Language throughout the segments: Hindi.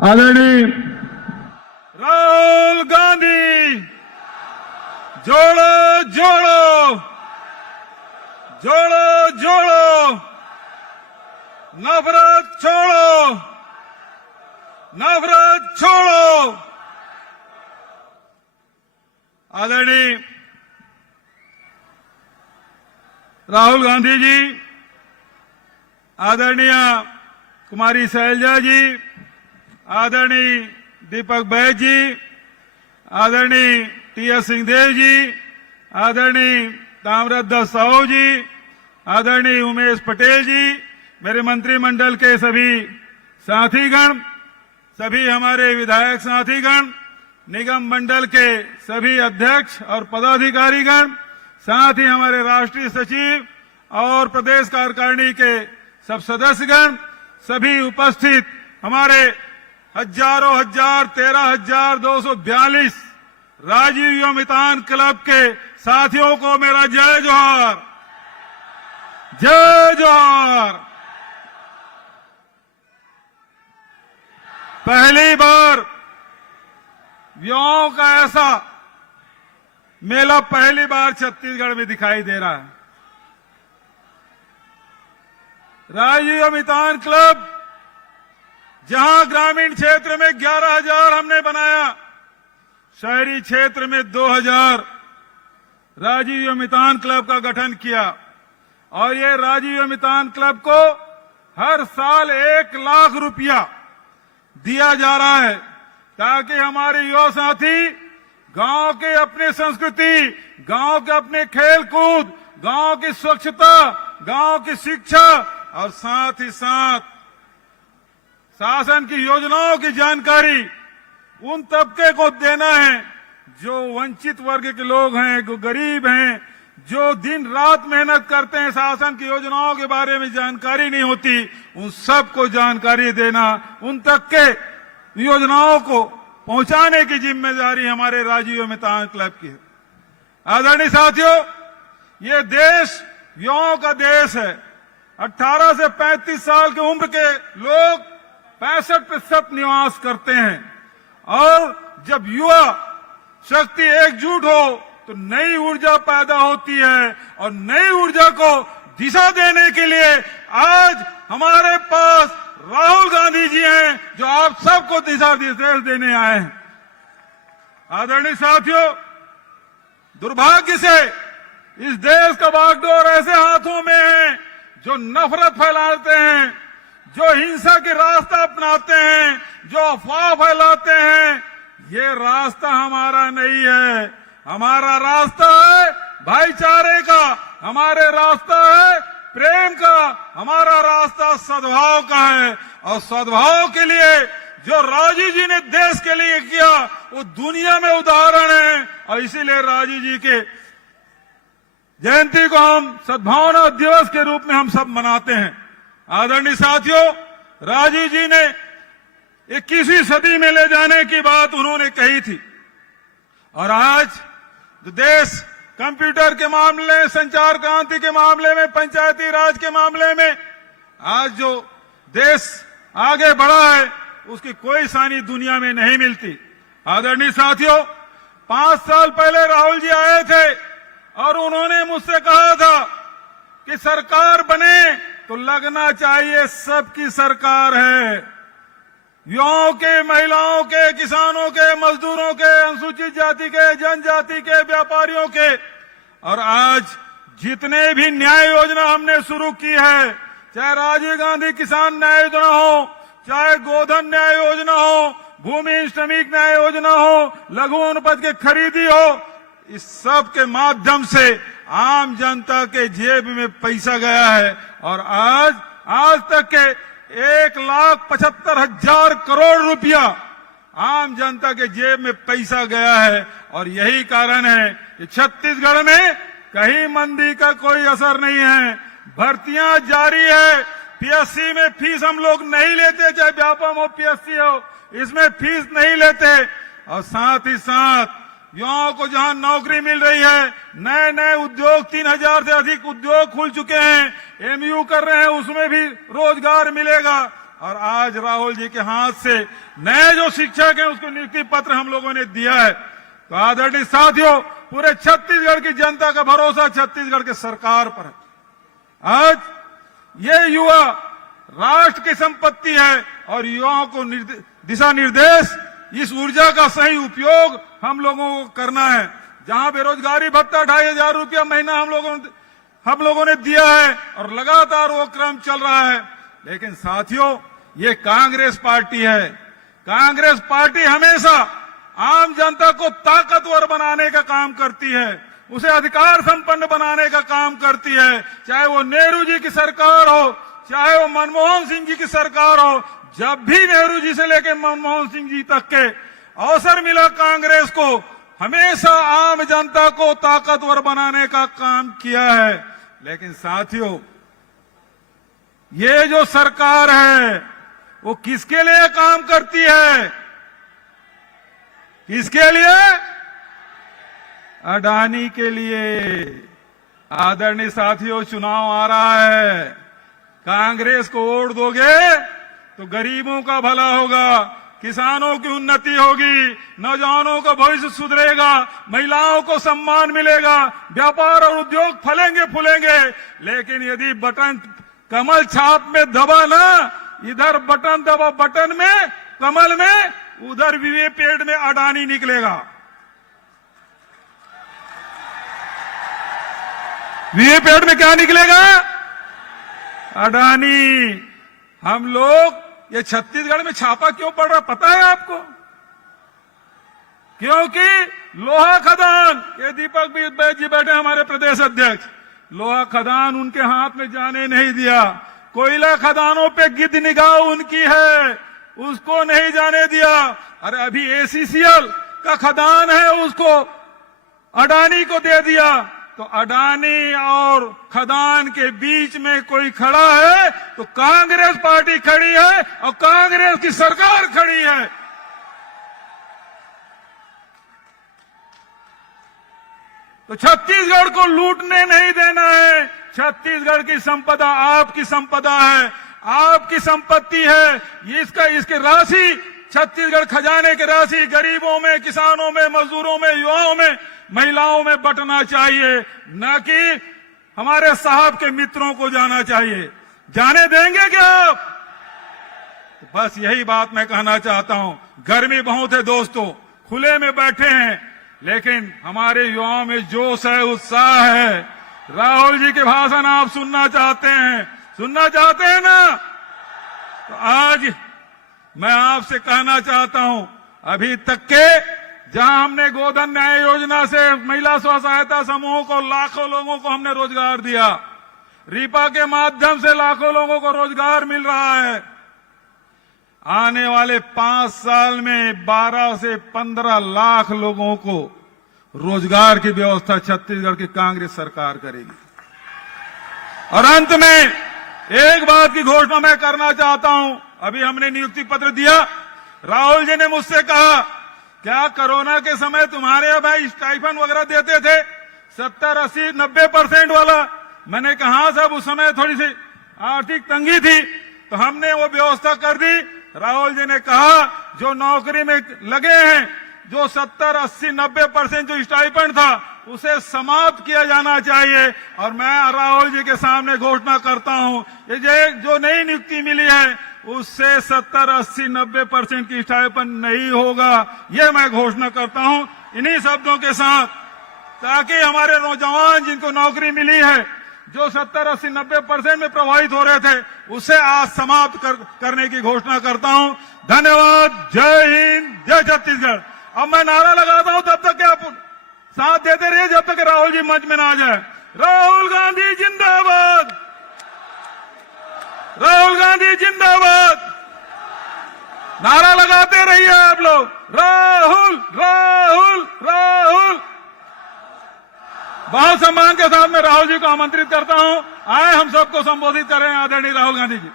आदरणीय राहुल गांधी जोड़ो जोड़ो जोड़ो जोड़ो, नफरत छोड़ो, नफरत छोड़ो। आदरणीय राहुल गांधी जी, आदरणीय कुमारी शैलजा जी, आदरणीय दीपक बैज जी, आदरणीय टी.एस. सिंहदेव जी, आदरणीय ताम्रध्वज साहू जी, आदरणीय उमेश पटेल जी, मेरे मंत्रिमंडल के सभी साथीगण, सभी हमारे विधायक साथीगण, निगम मंडल के सभी अध्यक्ष और पदाधिकारीगण, साथ ही हमारे राष्ट्रीय सचिव और प्रदेश कार्यकारिणी के सब सदस्यगण, सभी उपस्थित हमारे हजारों हजार 13,242 राजीव युवा मितान क्लब के साथियों को मेरा जय जोहार, जय जोहार। पहली बार युवाओं का ऐसा मेला पहली बार छत्तीसगढ़ में दिखाई दे रहा है। राजीव मितान क्लब, जहां ग्रामीण क्षेत्र में 11,000 हमने बनाया, शहरी क्षेत्र में 2,000 राजीव मितान क्लब का गठन किया और ये राजीव मितान क्लब को हर साल 1 लाख रुपया दिया जा रहा है ताकि हमारे युवा साथी गांव के अपने संस्कृति, गांव के अपने खेल कूद, गांव की स्वच्छता, गांव की शिक्षा और साथ ही साथ शासन की योजनाओं की जानकारी उन तबके को देना है जो वंचित वर्ग के लोग हैं, जो गरीब हैं, जो दिन रात मेहनत करते हैं, शासन की योजनाओं के बारे में जानकारी नहीं होती, उन सबको जानकारी देना, उन तक के योजनाओं को पहुंचाने की जिम्मेदारी हमारे राजीव मितान क्लब की है। आदरणीय साथियों, ये देश युवाओं का देश है। 18 से 35 साल की उम्र के लोग 65% निवास करते हैं और जब युवा शक्ति एकजुट हो तो नई ऊर्जा पैदा होती है और नई ऊर्जा को दिशा देने के लिए आज हमारे पास राहुल गांधी जी हैं जो आप सबको दिशा निर्देश देने आए हैं। आदरणीय साथियों, दुर्भाग्य से इस देश का बागडोर ऐसे हाथों में है जो नफरत फैलाते हैं, जो हिंसा के रास्ता अपनाते हैं, जो अफवाह फैलाते हैं। ये रास्ता हमारा नहीं है। हमारा रास्ता है भाईचारे का, हमारे रास्ता है प्रेम का, हमारा रास्ता सद्भाव का है और सद्भाव के लिए जो राजीव जी ने देश के लिए किया वो दुनिया में उदाहरण है और इसीलिए राजीव जी के जयंती को हम सद्भावना दिवस के रूप में हम सब मनाते हैं। आदरणीय साथियों, राजीव जी ने 21वीं सदी में ले जाने की बात उन्होंने कही थी और आज देश कंप्यूटर के मामले, संचार क्रांति के मामले में, पंचायती राज के मामले में आज जो देश आगे बढ़ा है उसकी कोई सानी दुनिया में नहीं मिलती। आदरणीय साथियों, 5 साल पहले राहुल जी आए थे और उन्होंने मुझसे कहा था कि सरकार बने तो लगना चाहिए सबकी सरकार है, युवाओं के, महिलाओं के, किसानों के, मजदूरों के, अनुसूचित जाति के, जनजाति के, व्यापारियों के। और आज जितने भी न्याय योजना हमने शुरू की है, चाहे राजीव गांधी किसान न्याय योजना हो, चाहे गोधन न्याय योजना हो, भूमि श्रमिक न्याय योजना हो, लघु अनुपज के खरीदी हो, इस सब के माध्यम से आम जनता के जेब में पैसा गया है और आज तक के 1,75,000 करोड़ रुपया आम जनता के जेब में पैसा गया है। और यही कारण है कि छत्तीसगढ़ में कहीं मंदी का कोई असर नहीं है, भर्तियां जारी है। पीएससी में फीस हम लोग नहीं लेते, चाहे व्यापम हो पीएससी हो, इसमें फीस नहीं लेते। और साथ ही साथ युवाओं को जहां नौकरी मिल रही है, नए नए उद्योग, 3,000 से अधिक उद्योग खुल चुके हैं, एमयू कर रहे हैं, उसमें भी रोजगार मिलेगा। और आज राहुल जी के हाथ से नए जो शिक्षक हैं उसको नियुक्ति पत्र हम लोगों ने दिया है। तो आदरणीय साथियों, पूरे छत्तीसगढ़ की जनता का भरोसा छत्तीसगढ़ की सरकार पर है। आज ये युवा राष्ट्र की संपत्ति है और युवाओं को दिशा निर्देश, इस ऊर्जा का सही उपयोग हम लोगों को करना है। जहां बेरोजगारी भत्ता 2500 रुपया महीना हम लोगों ने दिया है और लगातार वो क्रम चल रहा है। लेकिन साथियों, ये कांग्रेस पार्टी है। कांग्रेस पार्टी हमेशा आम जनता को ताकतवर बनाने का काम करती है, उसे अधिकार संपन्न बनाने का काम करती है। चाहे वो नेहरू जी की सरकार हो, चाहे वो मनमोहन सिंह जी की सरकार हो, जब भी नेहरू जी से लेकर मनमोहन सिंह जी तक के अवसर मिला कांग्रेस को, हमेशा आम जनता को ताकतवर बनाने का काम किया है। लेकिन साथियों, ये जो सरकार है वो किसके लिए काम करती है? किसके लिए? अडानी के लिए। आदरणीय साथियों, चुनाव आ रहा है, कांग्रेस को वोट दोगे तो गरीबों का भला होगा, किसानों की उन्नति होगी, नौजवानों का भविष्य सुधरेगा, महिलाओं को सम्मान मिलेगा, व्यापार और उद्योग फलेंगे फूलेंगे। लेकिन यदि बटन कमल छाप में दबा ना, इधर बटन दबा बटन में, कमल में, उधर वीवीपैट में अडानी निकलेगा। वीवीपैट में क्या निकलेगा? अडानी। हम लोग ये छत्तीसगढ़ में छापा क्यों पड़ रहा पता है आपको? क्योंकि लोहा खदान, ये दीपक जी बैठे हमारे प्रदेश अध्यक्ष, लोहा खदान उनके हाथ में जाने नहीं दिया। कोयला खदानों पे गिद्ध निगाह उनकी है, उसको नहीं जाने दिया। अरे अभी एसीसीएल का खदान है, उसको अडानी को दे दिया। तो अडानी और खदान के बीच में कोई खड़ा है तो कांग्रेस पार्टी खड़ी है और कांग्रेस की सरकार खड़ी है। तो छत्तीसगढ़ को लूटने नहीं देना है। छत्तीसगढ़ की संपदा आपकी संपदा है, आपकी संपत्ति है। इसकी राशि, छत्तीसगढ़ खजाने की राशि गरीबों में, किसानों में, मजदूरों में, युवाओं में, महिलाओं में बंटना चाहिए, न कि हमारे साहब के मित्रों को जाना चाहिए। जाने देंगे क्या आप? बस यही बात मैं कहना चाहता हूं। गर्मी बहुत है दोस्तों, खुले में बैठे हैं, लेकिन हमारे युवाओं में जोश है, उत्साह है। राहुल जी के भाषण आप सुनना चाहते हैं ना? तो आज मैं आपसे कहना चाहता हूं, अभी तक के जहां हमने गोधन न्याय योजना से महिला स्व सहायता समूहों को लाखों लोगों को हमने रोजगार दिया, रीपा के माध्यम से लाखों लोगों को रोजगार मिल रहा है। आने वाले 5 साल में 12 से 15 लाख लोगों को रोजगार की व्यवस्था छत्तीसगढ़ की कांग्रेस सरकार करेगी। और अंत में एक बात की घोषणा मैं करना चाहता हूं। अभी हमने नियुक्ति पत्र दिया, राहुल जी ने मुझसे कहा, क्या कोरोना के समय तुम्हारे भाई स्टाइफन वगैरह देते थे 70, 80, 90% वाला? मैंने कहा साहब, उस समय थोड़ी सी आर्थिक तंगी थी तो हमने वो व्यवस्था कर दी। राहुल जी ने कहा जो नौकरी में लगे हैं, जो 70, 80, 90% जो स्टाइपेंड था उसे समाप्त किया जाना चाहिए। और मैं राहुल जी के सामने घोषणा करता हूं, ये जो नई नियुक्ति मिली है उससे 70, 80, 90% की स्टाइपेंड नहीं होगा, ये मैं घोषणा करता हूं इन्हीं शब्दों के साथ, ताकि हमारे नौजवान जिनको नौकरी मिली है, जो 70, 80, 90% में प्रभावित हो रहे थे, उसे आज समाप्त करने की घोषणा करता हूं। धन्यवाद। जय हिंद, जय छत्तीसगढ़। अब मैं नारा लगाता हूं, तब तक क्या आप साथ देते रहिए, जब तक राहुल जी मंच में ना आ जाए। राहुल गांधी जिंदाबाद, राहुल गांधी जिंदाबाद। नारा लगाते रहिए आप लोग, राहुल राहुल राहुल। बहुत सम्मान के साथ मैं राहुल जी को आमंत्रित करता हूं, आए हम सबको संबोधित करें आदरणीय राहुल गांधी जी।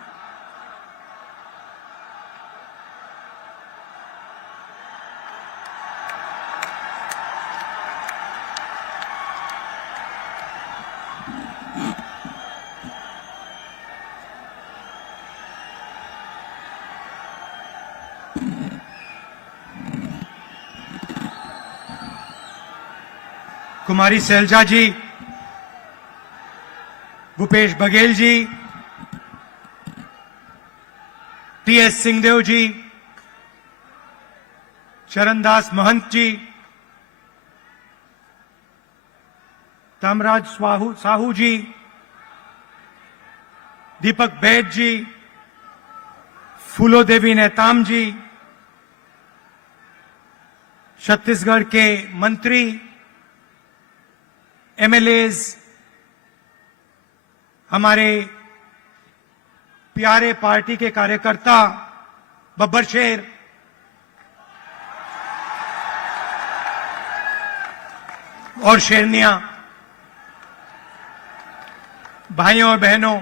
कुमारी सैलजा जी, भूपेश बघेल जी, टीएस सिंहदेव जी, चरणदास महंत जी, तामराज साहू जी, दीपक बैद जी, फूलो देवी नेताम जी, छत्तीसगढ़ के मंत्री, एमएलएज, हमारे प्यारे पार्टी के कार्यकर्ता, बब्बर शेर, और शेरनिया, भाइयों और बहनों,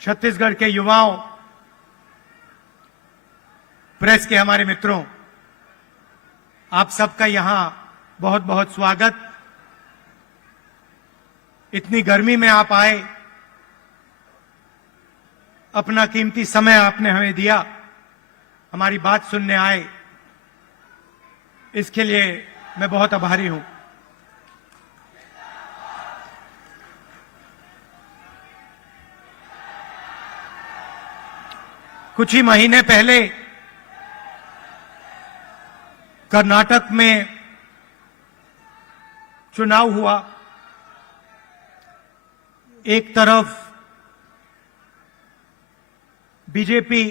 छत्तीसगढ़ के युवाओं, प्रेस के हमारे मित्रों, आप सबका यहां बहुत बहुत स्वागत। इतनी गर्मी में आप आए, अपना कीमती समय आपने हमें दिया, हमारी बात सुनने आए, इसके लिए मैं बहुत आभारी हूं। कुछ ही महीने पहले कर्नाटक में चुनाव हुआ। एक तरफ बीजेपी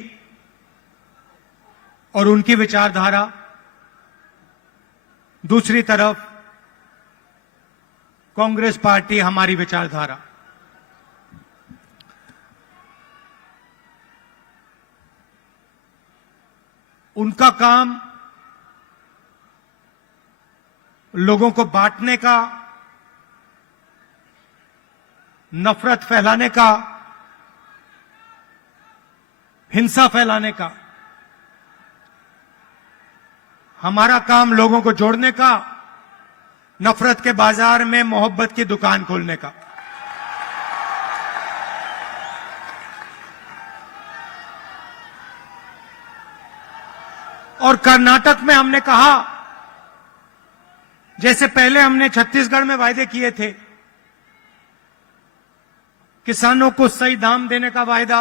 और उनकी विचारधारा, दूसरी तरफ कांग्रेस पार्टी, हमारी विचारधारा। उनका काम लोगों को बांटने का, नफरत फैलाने का, हिंसा फैलाने का। हमारा काम लोगों को जोड़ने का, नफरत के बाजार में मोहब्बत की दुकान खोलने का। और कर्नाटक में हमने कहा, जैसे पहले हमने छत्तीसगढ़ में वायदे किए थे, किसानों को सही दाम देने का वायदा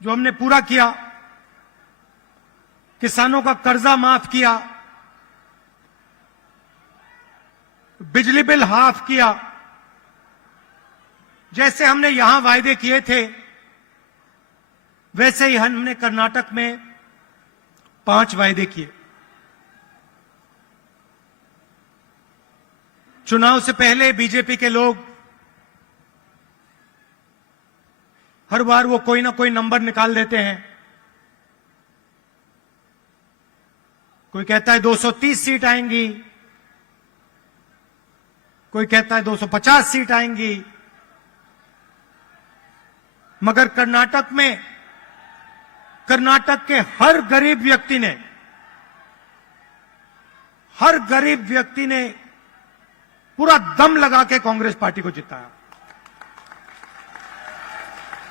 जो हमने पूरा किया, किसानों का कर्जा माफ किया, बिजली बिल हाफ किया, जैसे हमने यहां वायदे किए थे, वैसे ही हमने कर्नाटक में 5 वायदे किए। चुनाव से पहले बीजेपी के लोग हर बार वो कोई ना कोई नंबर निकाल देते हैं। कोई कहता है 230 सीट आएंगी, कोई कहता है 250 सीट आएंगी, मगर कर्नाटक में, कर्नाटक के हर गरीब व्यक्ति ने पूरा दम लगा के कांग्रेस पार्टी को जिताया।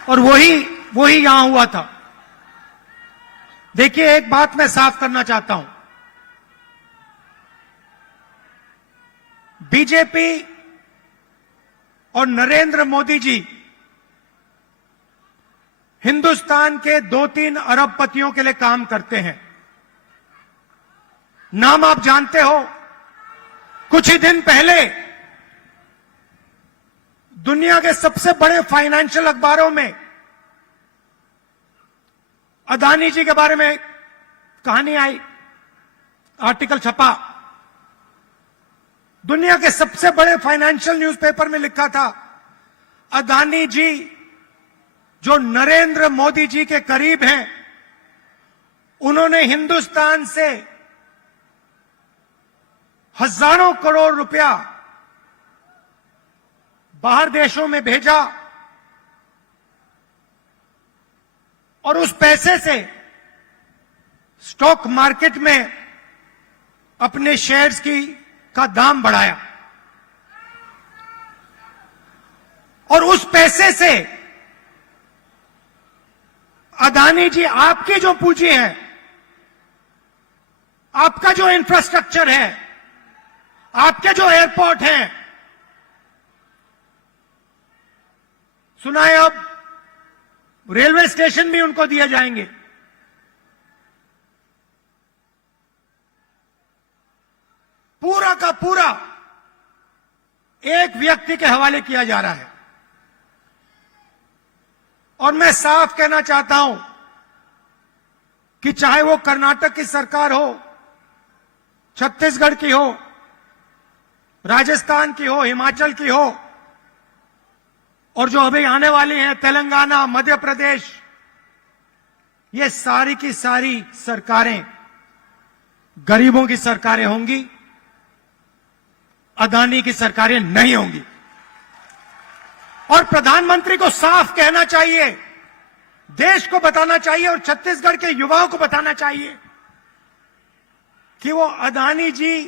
और वही यहां हुआ था। देखिए, एक बात मैं साफ करना चाहता हूं, बीजेपी और नरेंद्र मोदी जी हिंदुस्तान के 2-3 अरबपतियों के लिए काम करते हैं। नाम आप जानते हो। कुछ ही दिन पहले दुनिया के सबसे बड़े फाइनेंशियल अखबारों में अदानी जी के बारे में कहानी आई, आर्टिकल छपा। दुनिया के सबसे बड़े फाइनेंशियल न्यूज़पेपर में लिखा था, अदानी जी जो नरेंद्र मोदी जी के करीब हैं, उन्होंने हिंदुस्तान से हजारों करोड़ रुपया बाहर देशों में भेजा और उस पैसे से स्टॉक मार्केट में अपने शेयर्स का दाम बढ़ाया और उस पैसे से अदानी जी, आपकी जो पूंजी है, आपका जो इंफ्रास्ट्रक्चर है, आपके जो एयरपोर्ट हैं, सुना है अब रेलवे स्टेशन भी उनको दिए जाएंगे। पूरा का पूरा एक व्यक्ति के हवाले किया जा रहा है। और मैं साफ कहना चाहता हूं कि चाहे वो कर्नाटक की सरकार हो, छत्तीसगढ़ की हो, राजस्थान की हो, हिमाचल की हो, और जो अभी आने वाली हैं तेलंगाना, मध्य प्रदेश, ये सारी की सारी सरकारें गरीबों की सरकारें होंगी, अदानी की सरकारें नहीं होंगी। और प्रधानमंत्री को साफ कहना चाहिए, देश को बताना चाहिए और छत्तीसगढ़ के युवाओं को बताना चाहिए कि वो अदानी जी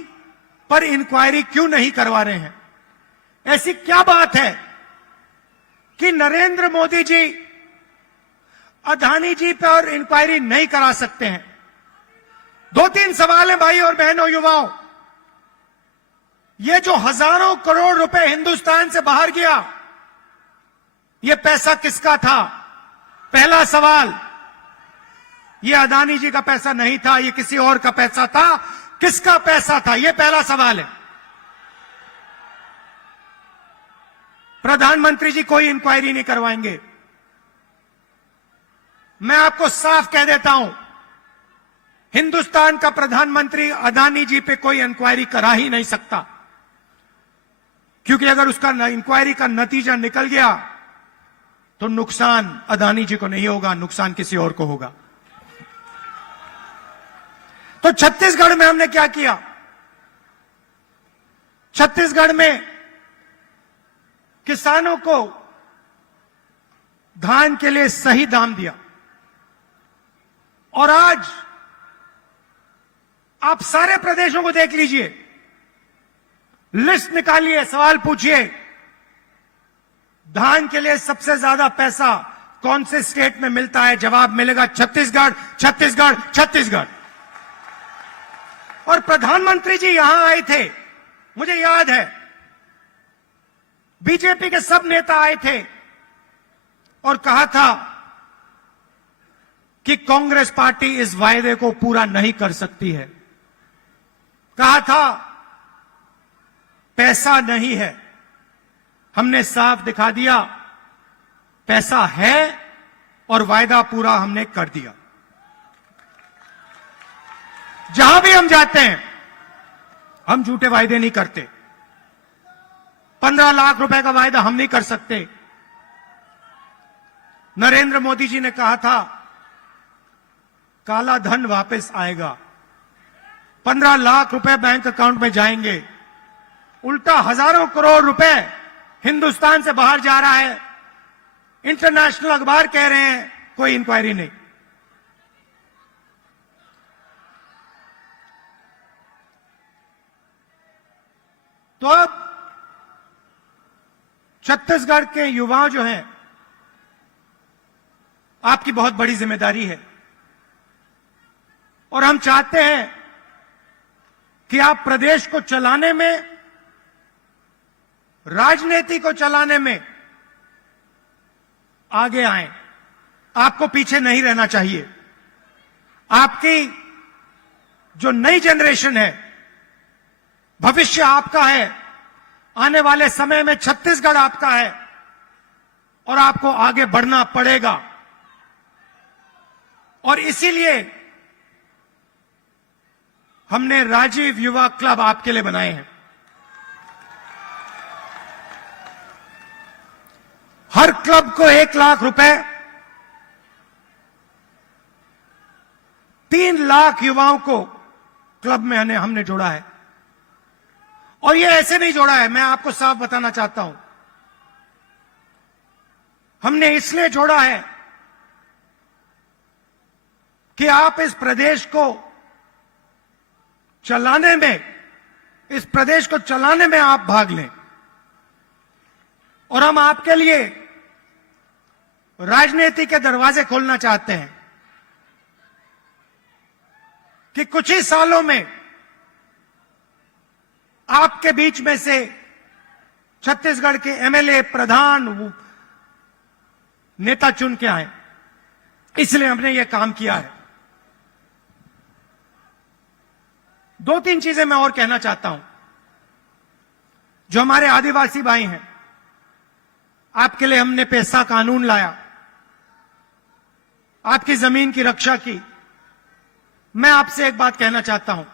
पर इंक्वायरी क्यों नहीं करवा रहे हैं। ऐसी क्या बात है कि नरेंद्र मोदी जी अदानी जी पर इंक्वायरी नहीं करा सकते हैं? दो तीन सवाल हैं भाई और बहनों, युवाओं। ये जो हजारों करोड़ रुपए हिंदुस्तान से बाहर गया, ये पैसा किसका था? पहला सवाल, ये अदानी जी का पैसा नहीं था, ये किसी और का पैसा था। किसका पैसा था? ये पहला सवाल है। प्रधानमंत्री जी कोई इंक्वायरी नहीं करवाएंगे। मैं आपको साफ कह देता हूं, हिंदुस्तान का प्रधानमंत्री अदानी जी पे कोई इंक्वायरी करा ही नहीं सकता, क्योंकि अगर उसका इंक्वायरी का नतीजा निकल गया तो नुकसान अदानी जी को नहीं होगा, नुकसान किसी और को होगा। तो छत्तीसगढ़ में हमने क्या किया? छत्तीसगढ़ में किसानों को धान के लिए सही दाम दिया। और आज आप सारे प्रदेशों को देख लीजिए, लिस्ट निकालिए, सवाल पूछिए, धान के लिए सबसे ज्यादा पैसा कौन से स्टेट में मिलता है? जवाब मिलेगा छत्तीसगढ़, छत्तीसगढ़, छत्तीसगढ़। और प्रधानमंत्री जी यहां आए थे, मुझे याद है, बीजेपी के सब नेता आए थे और कहा था कि कांग्रेस पार्टी इस वायदे को पूरा नहीं कर सकती है। कहा था पैसा नहीं है। हमने साफ दिखा दिया, पैसा है और वायदा पूरा हमने कर दिया। जहां भी हम जाते हैं, हम झूठे वायदे नहीं करते। 15 लाख रुपए का वायदा हम नहीं कर सकते। नरेंद्र मोदी जी ने कहा था काला धन वापस आएगा, 15 लाख रुपए बैंक अकाउंट में जाएंगे। उल्टा हजारों करोड़ रुपए हिंदुस्तान से बाहर जा रहा है। इंटरनेशनल अखबार कह रहे हैं कोई इंक्वायरी नहीं। तो अब छत्तीसगढ़ के युवा जो हैं, आपकी बहुत बड़ी जिम्मेदारी है और हम चाहते हैं कि आप प्रदेश को चलाने में, राजनीति को चलाने में आगे आएं। आपको पीछे नहीं रहना चाहिए। आपकी जो नई जनरेशन है, भविष्य आपका है, आने वाले समय में छत्तीसगढ़ आपका है और आपको आगे बढ़ना पड़ेगा। और इसीलिए हमने राजीव युवा क्लब आपके लिए बनाए हैं। हर क्लब को 1 लाख रुपए, 3 लाख युवाओं को क्लब में हमने जोड़ा है। और ये ऐसे नहीं जोड़ा है, मैं आपको साफ बताना चाहता हूं। हमने इसलिए जोड़ा है कि आप इस प्रदेश को चलाने में, आप भाग लें। और हम आपके लिए राजनीति के दरवाजे खोलना चाहते हैं कि कुछ ही सालों में आपके बीच में से छत्तीसगढ़ के एमएलए, प्रधान, नेता चुन के आए। इसलिए हमने यह काम किया है। दो तीन चीजें मैं और कहना चाहता हूं। जो हमारे आदिवासी भाई हैं, आपके लिए हमने पैसा कानून लाया, आपकी जमीन की रक्षा की। मैं आपसे एक बात कहना चाहता हूं।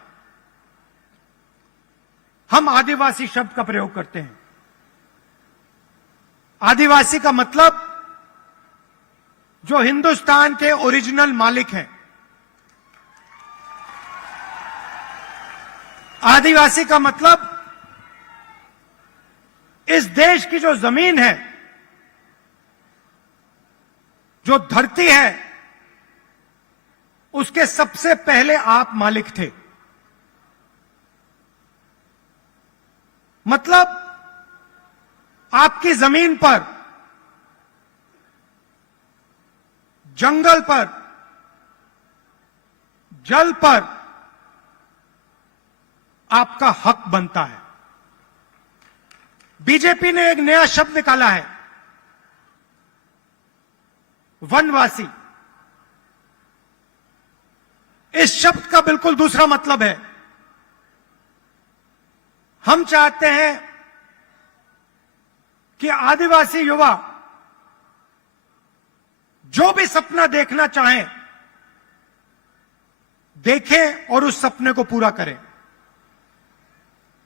हम आदिवासी शब्द का प्रयोग करते हैं। आदिवासी का मतलब जो हिंदुस्तान के ओरिजिनल मालिक हैं। आदिवासी का मतलब इस देश की जो जमीन है, जो धरती है, उसके सबसे पहले आप मालिक थे। मतलब आपकी जमीन पर, जंगल पर, जल पर आपका हक बनता है। बीजेपी ने एक नया शब्द निकाला है, वनवासी। इस शब्द का बिल्कुल दूसरा मतलब है। हम चाहते हैं कि आदिवासी युवा जो भी सपना देखना चाहें, देखें और उस सपने को पूरा करें।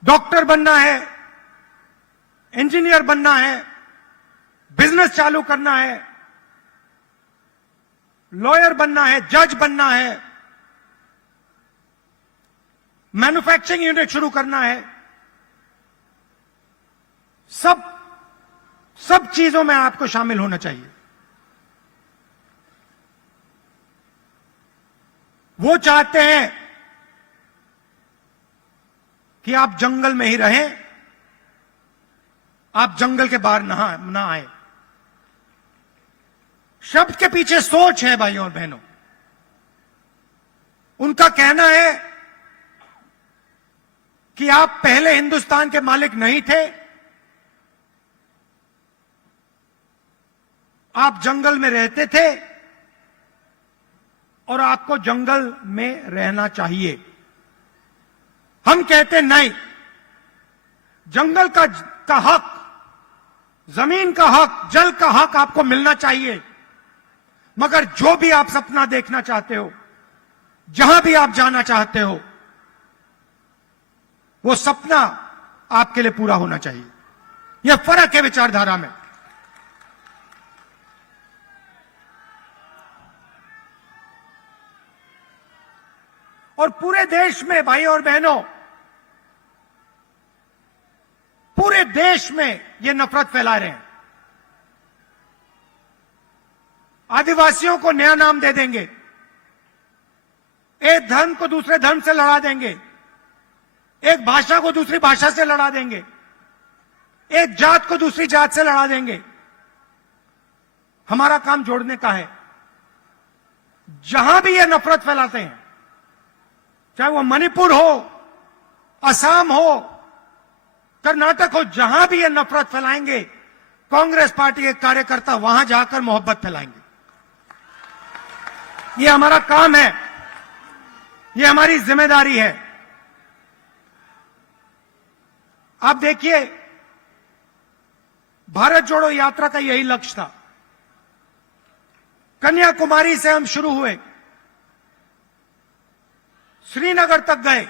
डॉक्टर बनना है, इंजीनियर बनना है, बिजनेस चालू करना है, लॉयर बनना है, जज बनना है, मैन्युफैक्चरिंग यूनिट शुरू करना है, सब चीजों में आपको शामिल होना चाहिए। वो चाहते हैं कि आप जंगल में ही रहें, आप जंगल के बाहर ना आए। शब्द के पीछे सोच है भाइयों और बहनों। उनका कहना है कि आप पहले हिंदुस्तान के मालिक नहीं थे, आप जंगल में रहते थे और आपको जंगल में रहना चाहिए। हम कहते नहीं, जंगल का हक, जमीन का हक, जल का हक आपको मिलना चाहिए। मगर जो भी आप सपना देखना चाहते हो, जहां भी आप जाना चाहते हो, वो सपना आपके लिए पूरा होना चाहिए। यह फर्क है विचारधारा में। और पूरे देश में भाई और बहनों, पूरे देश में ये नफरत फैला रहे हैं। आदिवासियों को नया नाम दे देंगे, एक धर्म को दूसरे धर्म से लड़ा देंगे, एक भाषा को दूसरी भाषा से लड़ा देंगे, एक जात को दूसरी जात से लड़ा देंगे। हमारा काम जोड़ने का है। जहां भी ये नफरत फैलाते हैं, चाहे वो मणिपुर हो, असम हो, कर्नाटक हो, जहां भी ये नफरत फैलाएंगे, कांग्रेस पार्टी के कार्यकर्ता वहां जाकर मोहब्बत फैलाएंगे। ये हमारा काम है, ये हमारी जिम्मेदारी है। आप देखिए, भारत जोड़ो यात्रा का यही लक्ष्य था। कन्याकुमारी से हम शुरू हुए, श्रीनगर तक गए,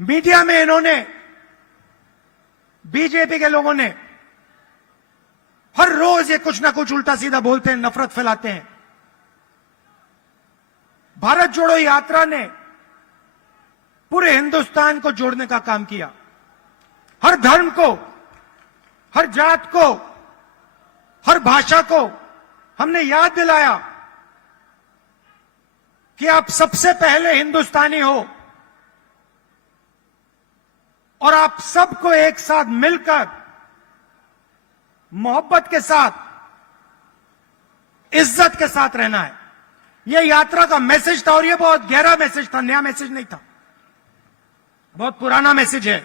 मीडिया में इन्होंने, बीजेपी के लोगों ने हर रोज ये कुछ ना कुछ उल्टा सीधा बोलते हैं, नफरत फैलाते हैं। भारत जोड़ो यात्रा ने पूरे हिंदुस्तान को जोड़ने का काम किया। हर धर्म को, हर जात को, हर भाषा को हमने याद दिलाया कि आप सबसे पहले हिंदुस्तानी हो, और आप सबको एक साथ मिलकर मोहब्बत के साथ, इज्जत के साथ रहना है। यह यात्रा का मैसेज था और यह बहुत गहरा मैसेज था, नया मैसेज नहीं था, बहुत पुराना मैसेज है।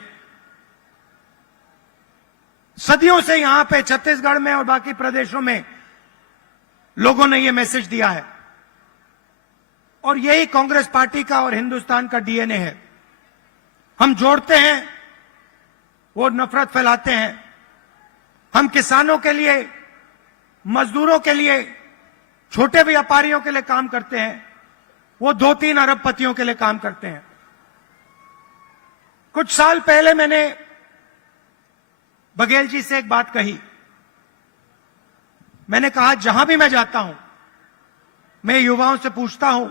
सदियों से यहां पे छत्तीसगढ़ में और बाकी प्रदेशों में लोगों ने यह मैसेज दिया है और यही कांग्रेस पार्टी का और हिंदुस्तान का डीएनए है। हम जोड़ते हैं, वो नफरत फैलाते हैं। हम किसानों के लिए, मजदूरों के लिए, छोटे व्यापारियों के लिए काम करते हैं, वो 2-3 अरबपतियों के लिए काम करते हैं। कुछ साल पहले मैंने बघेल जी से एक बात कही। मैंने कहा, जहां भी मैं जाता हूं, मैं युवाओं से पूछता हूं,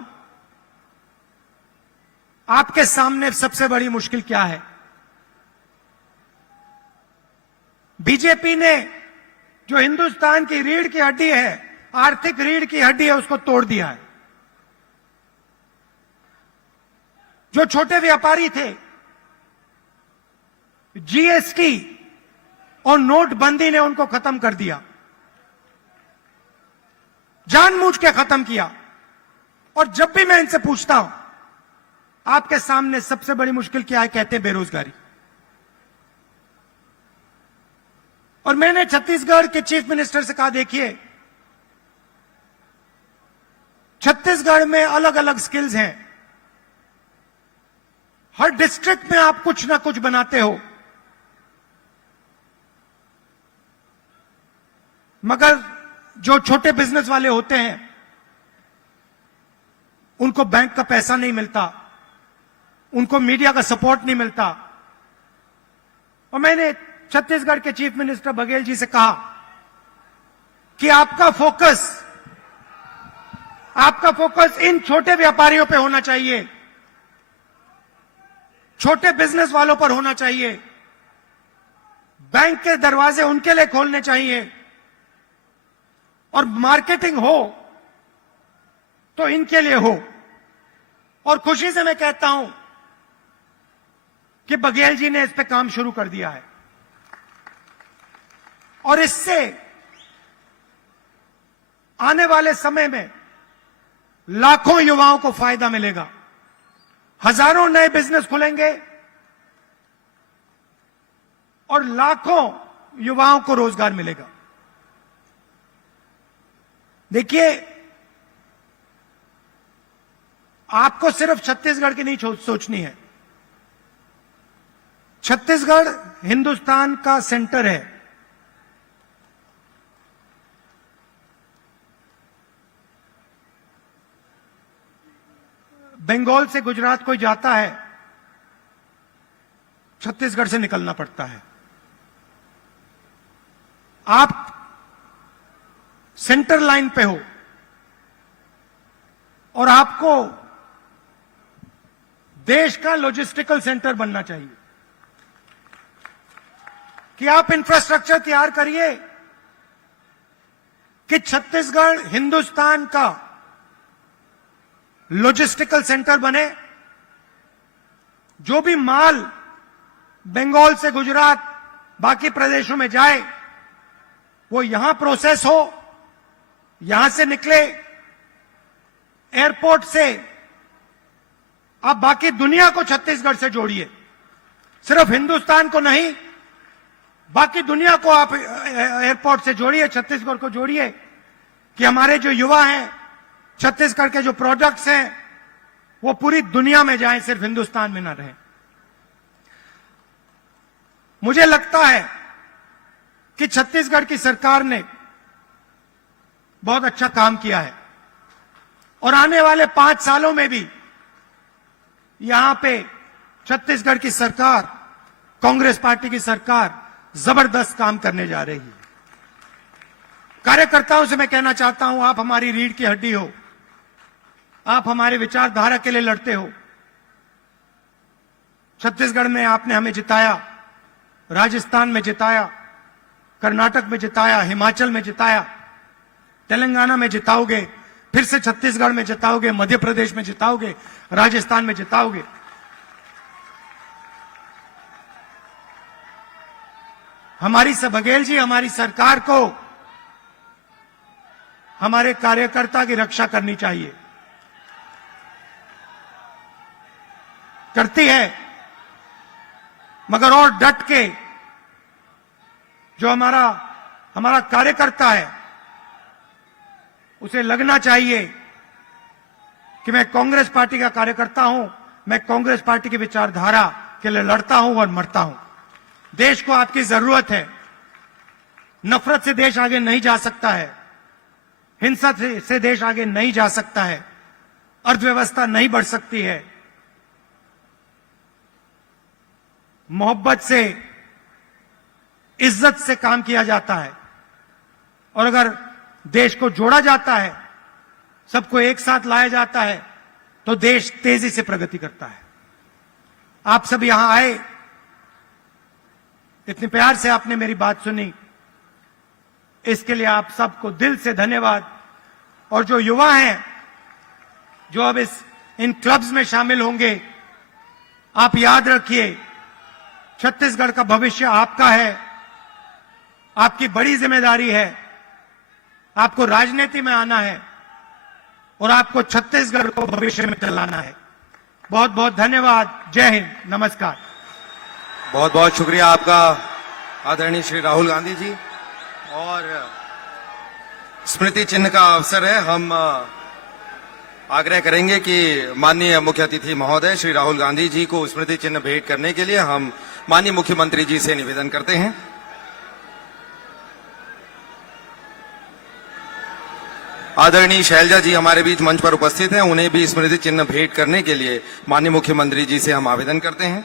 आपके सामने सबसे बड़ी मुश्किल क्या है? बीजेपी ने जो हिंदुस्तान की रीढ़ की हड्डी है, आर्थिक रीढ़ की हड्डी है, उसको तोड़ दिया है। जो छोटे व्यापारी थे, जीएसटी और नोटबंदी ने उनको खत्म कर दिया, जानबूझ के खत्म किया। और जब भी मैं इनसे पूछता हूं, आपके सामने सबसे बड़ी मुश्किल क्या है, कहते हैं बेरोजगारी। और मैंने छत्तीसगढ़ के चीफ मिनिस्टर से कहा, देखिए, छत्तीसगढ़ में अलग अलग स्किल्स हैं, हर डिस्ट्रिक्ट में आप कुछ ना कुछ बनाते हो, मगर जो छोटे बिजनेस वाले होते हैं उनको बैंक का पैसा नहीं मिलता, उनको मीडिया का सपोर्ट नहीं मिलता। और मैंने छत्तीसगढ़ के चीफ मिनिस्टर बघेल जी से कहा कि आपका फोकस इन छोटे व्यापारियों पे होना चाहिए, छोटे बिजनेस वालों पर होना चाहिए। बैंक के दरवाजे उनके लिए खोलने चाहिए और मार्केटिंग हो तो इनके लिए हो। और खुशी से मैं कहता हूं कि बघेल जी ने इस पे काम शुरू कर दिया है और इससे आने वाले समय में लाखों युवाओं को फायदा मिलेगा, हजारों नए बिजनेस खुलेंगे और लाखों युवाओं को रोजगार मिलेगा। देखिए, आपको सिर्फ छत्तीसगढ़ की नहीं सोचनी है। छत्तीसगढ़ हिंदुस्तान का सेंटर है। बंगाल से गुजरात कोई जाता है, छत्तीसगढ़ से निकलना पड़ता है। आप सेंटर लाइन पे हो और आपको देश का लॉजिस्टिकल सेंटर बनना चाहिए कि आप इंफ्रास्ट्रक्चर तैयार करिए कि छत्तीसगढ़ हिंदुस्तान का लॉजिस्टिकल सेंटर बने। जो भी माल बंगाल से गुजरात बाकी प्रदेशों में जाए वो यहां प्रोसेस हो, यहां से निकले, एयरपोर्ट से आप बाकी दुनिया को छत्तीसगढ़ से जोड़िए, सिर्फ हिंदुस्तान को नहीं, बाकी दुनिया को आप एयरपोर्ट से जोड़िए, छत्तीसगढ़ को जोड़िए कि हमारे जो युवा हैं, छत्तीसगढ़ के जो प्रोडक्ट्स हैं वो पूरी दुनिया में जाएं, सिर्फ हिंदुस्तान में ना रहें। मुझे लगता है कि छत्तीसगढ़ की सरकार ने बहुत अच्छा काम किया है और आने वाले 5 सालों में भी यहां पे छत्तीसगढ़ की सरकार, कांग्रेस पार्टी की सरकार जबरदस्त काम करने जा रही है। कार्यकर्ताओं से मैं कहना चाहता हूं, आप हमारी रीढ़ की हड्डी हो, आप हमारे विचारधारा के लिए लड़ते हो। छत्तीसगढ़ में आपने हमें जिताया, राजस्थान में जिताया, कर्नाटक में जिताया, हिमाचल में जिताया, तेलंगाना में जिताओगे, फिर से छत्तीसगढ़ में जिताओगे, मध्य प्रदेश में जिताओगे, राजस्थान में जिताओगे। हमारी बघेल जी, हमारी सरकार को हमारे कार्यकर्ता की रक्षा करनी चाहिए, करती है, मगर और डट के जो हमारा कार्यकर्ता है उसे लगना चाहिए कि मैं कांग्रेस पार्टी का कार्यकर्ता हूं, मैं कांग्रेस पार्टी की विचारधारा के लिए लड़ता हूं और मरता हूं। देश को आपकी जरूरत है। नफरत से देश आगे नहीं जा सकता है, हिंसा से देश आगे नहीं जा सकता है, अर्थव्यवस्था नहीं बढ़ सकती है। मोहब्बत से, इज्जत से काम किया जाता है, और अगर देश को जोड़ा जाता है, सबको एक साथ लाया जाता है, तो देश तेजी से प्रगति करता है। आप सब यहां आए, इतने प्यार से आपने मेरी बात सुनी, इसके लिए आप सबको दिल से धन्यवाद। और जो युवा हैं जो अब इन क्लब्स में शामिल होंगे, आप याद रखिए, छत्तीसगढ़ का भविष्य आपका है, आपकी बड़ी जिम्मेदारी है। आपको राजनीति में आना है और आपको छत्तीसगढ़ को भविष्य में चलाना है। बहुत बहुत धन्यवाद। जय हिंद, नमस्कार। बहुत बहुत शुक्रिया आपका आदरणीय श्री राहुल गांधी जी। और स्मृति चिन्ह का अवसर है, हम आग्रह करेंगे कि माननीय मुख्य अतिथि महोदय श्री राहुल गांधी जी को स्मृति चिन्ह भेंट करने के लिए हम माननीय मुख्यमंत्री जी से निवेदन करते हैं। आदरणीय शैलजा जी हमारे बीच मंच पर उपस्थित हैं, उन्हें भी स्मृति चिन्ह भेंट करने के लिए माननीय मुख्यमंत्री जी से हम आवेदन करते हैं।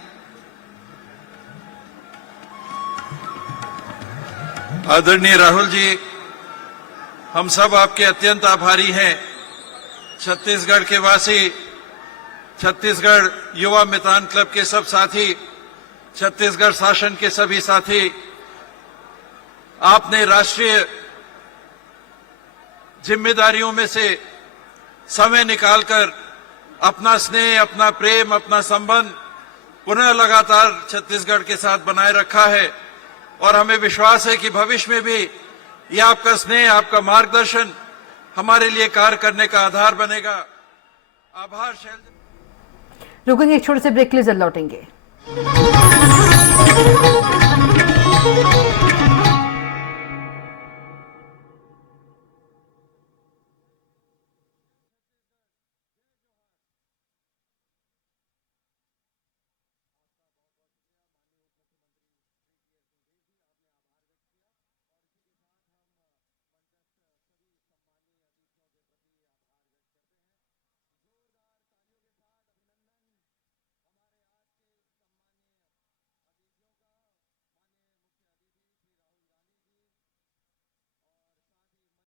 आदरणीय राहुल जी, हम सब आपके अत्यंत आभारी हैं। छत्तीसगढ़ के वासी, छत्तीसगढ़ युवा मितान क्लब के सब साथी, छत्तीसगढ़ शासन के सभी साथी, आपने राष्ट्रीय जिम्मेदारियों में से समय निकालकर अपना स्नेह, अपना प्रेम, अपना संबंध पुनः लगातार छत्तीसगढ़ के साथ बनाए रखा है। और हमें विश्वास है कि भविष्य में भी ये आपका स्नेह, आपका मार्गदर्शन हमारे लिए कार्य करने का आधार बनेगा। आभार। रुकेंगे एक छोटे से ब्रेक के लिए, जल्द लौटेंगे।